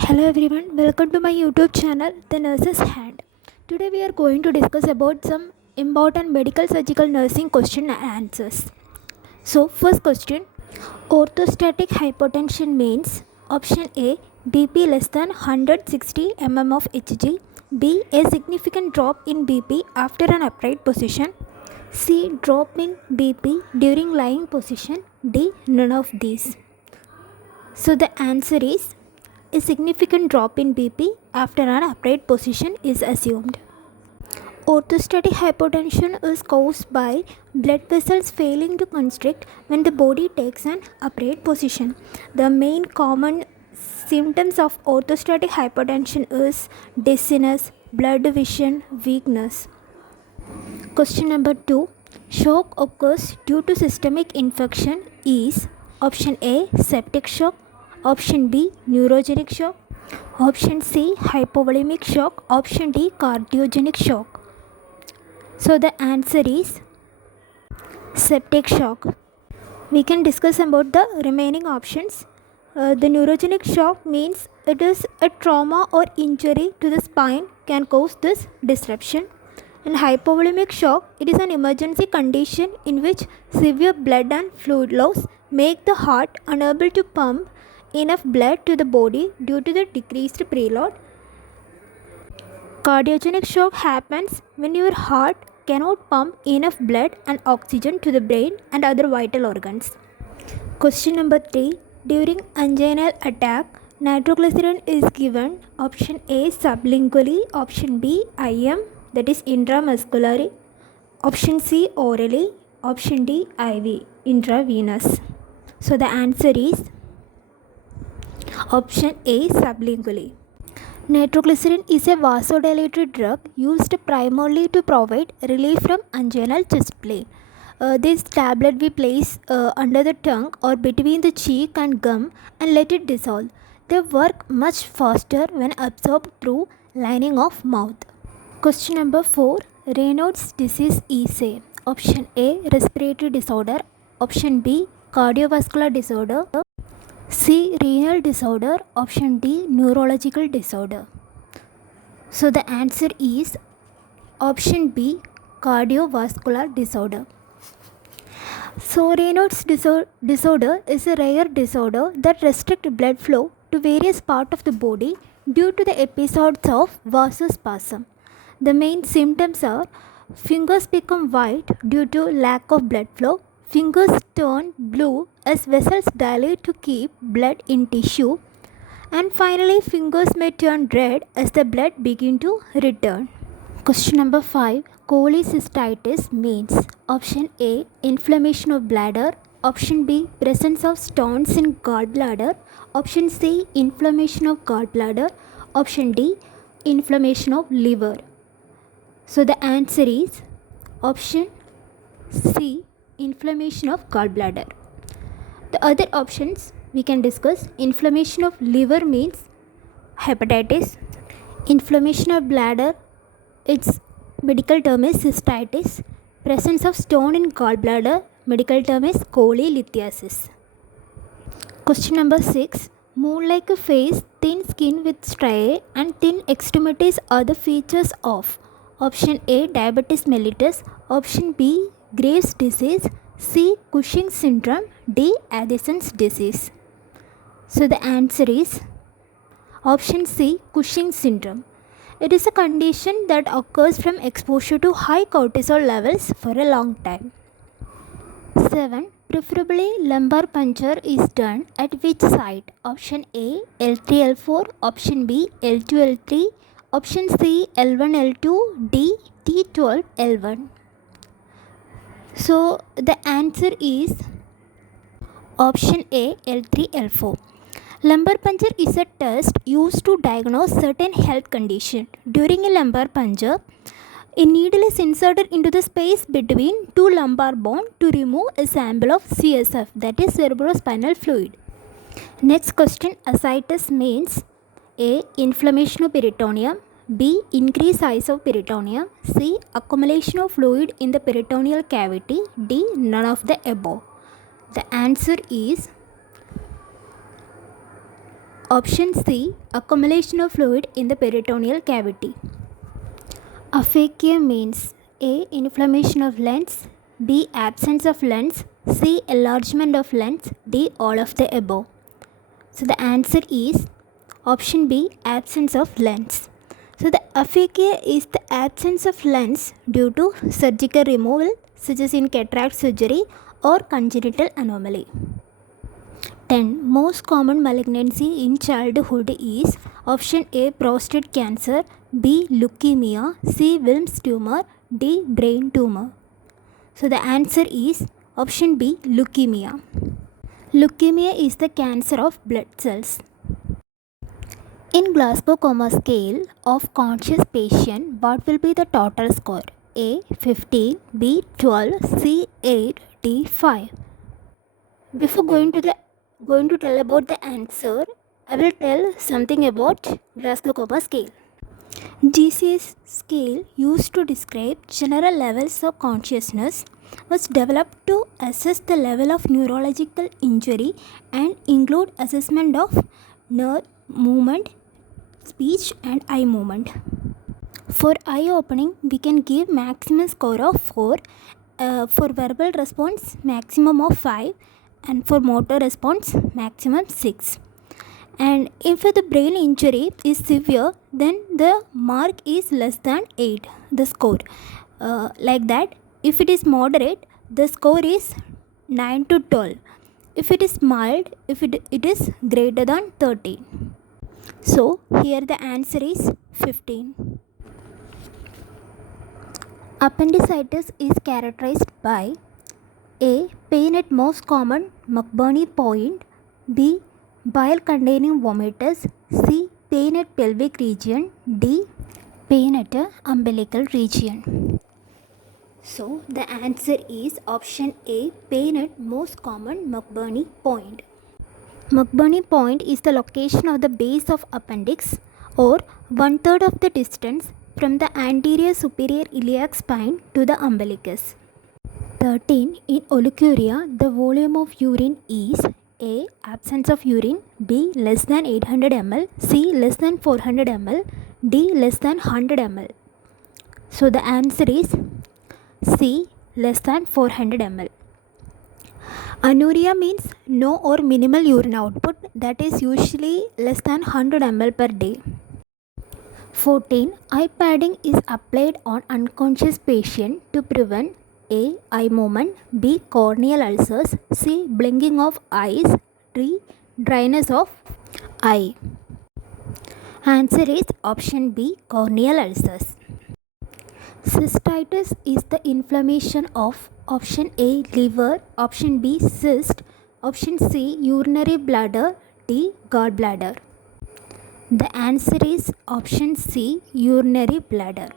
Hello everyone, welcome to my YouTube channel The Nurse's Hand. Today we are going to discuss about some important medical surgical nursing question and answers. So first question, orthostatic hypotension means option A, BP less than 160 mm of Hg, B, a significant drop in BP after an upright position, C, drop in BP during lying position, D, none of these. So the answer is a significant drop in BP after an upright position is assumed. Orthostatic hypotension is caused by blood vessels failing to constrict when the body takes an upright position. The main common symptoms of orthostatic hypotension is dizziness, blurred vision, weakness. Question number 2. Shock occurs due to systemic infection is option A, septic shock, option B, neurogenic shock, option C, hypovolemic shock, option D, cardiogenic shock. So the answer is septic shock. We can discuss about the remaining options. The neurogenic shock means it is a trauma or injury to the spine can cause this disruption. And hypovolemic shock, it is an emergency condition in which severe blood and fluid loss make the heart unable to pump enough blood to the body due to the decreased preload. Cardiogenic shock happens when your heart cannot pump enough blood and oxygen to the brain and other vital organs. Question number 3. During anginal attack, nitroglycerin is given option A, sublingually, option B, IM, that is intramuscularly, option C, orally, option D, IV, intravenous. So the answer is option A, sublingually. Nitroglycerin is a vasodilatory drug used primarily to provide relief from anginal chest pain. This tablet we place under the tongue or between the cheek and gum and let it dissolve. They work much faster when absorbed through lining of mouth. Question number 4. Raynaud's disease is a option A, respiratory disorder, option B, cardiovascular disorder, C, renal disorder, option D, neurological disorder. So the answer is option B, cardiovascular disorder. So Raynaud's disorder is a rare disorder that restricts blood flow to various parts of the body due to the episodes of vasospasm. The main symptoms are fingers become white due to lack of blood flow, fingers turn blue as vessels dilate to keep blood in tissue, and finally fingers may turn red as the blood begins to return. Question number 5. Cholecystitis means option A, inflammation of bladder, option B, presence of stones in gallbladder, option C, inflammation of gallbladder, option D, inflammation of liver. So the answer is option C, inflammation of gallbladder. The other options we can discuss. Inflammation of liver means hepatitis. Inflammation of bladder, its medical term is cystitis. Presence of stone in gallbladder, medical term is cholelithiasis. Question number 6. Moon-like face, thin skin with striae and thin extremities are the features of option A, diabetes mellitus, option B, Graves' disease, C, Cushing syndrome, D, Addison's disease. So the answer is option C, Cushing syndrome. It is a condition that occurs from exposure to high cortisol levels for a long time. 7. Preferably lumbar puncture is done at which site? Option A, L3, L4, option B, L2, L3, option C, L1, L2, D, T12, L1. So the answer is option A, L3, L4. Lumbar puncture is a test used to diagnose certain health condition. During a lumbar puncture, a needle is inserted into the space between two lumbar bones to remove a sample of CSF, that is cerebrospinal fluid. Next question, ascites means A, inflammation of peritoneum, B, increased size of peritoneum, C, accumulation of fluid in the peritoneal cavity, D, none of the above. The answer is Option C, accumulation of fluid in the peritoneal cavity. Aphakia means A, inflammation of lens, B, absence of lens, C, enlargement of lens, D, all of the above. So the answer is option B, absence of lens. So the aphakia is the absence of lens due to surgical removal, such as in cataract surgery or congenital anomaly. 10. Most common malignancy in childhood is option A, prostate cancer, B, leukemia, C, Wilms tumor, D, brain tumor. So the answer is option B, leukemia. Leukemia is the cancer of blood cells. In Glasgow Coma scale of conscious patient, what will be the total score? A, 15, B, 12, C, 8, D, 5. Before going to tell about the answer, I will tell something about Glasgow Coma scale. GCS scale, used to describe general levels of consciousness, was developed to assess the level of neurological injury and include assessment of nerve movement, speech and eye movement. For eye opening, we can give maximum score of 4, for verbal response maximum of 5, and for motor response maximum 6. And if the brain injury is severe, then the mark is less than 8, the score. Like that, if it is moderate, the score is 9 to 12. If it is mild, it is greater than 13. So here the answer is 15. Appendicitis is characterized by A, pain at most common McBurney point, B, bile containing vomitus, C, pain at pelvic region, D, pain at the umbilical region. So the answer is option A, pain at most common McBurney point. McBurney point is the location of the base of appendix, or 1/3 of the distance from the anterior superior iliac spine to the umbilicus. 13. In oliguria, the volume of urine is A, absence of urine, B, less than 800 ml, C, less than 400 ml, D, less than 100 ml. So the answer is C, less than 400 ml. Anuria means no or minimal urine output, that is usually less than 100 ml per day. 14. Eye padding is applied on unconscious patient to prevent A, eye movement, B, corneal ulcers, C, blinking of eyes, D, dryness of eye. Answer is option B, corneal ulcers. Cystitis is the inflammation of option A, liver, option B, cyst, option C, urinary bladder, D, gallbladder. The answer is option C, urinary bladder.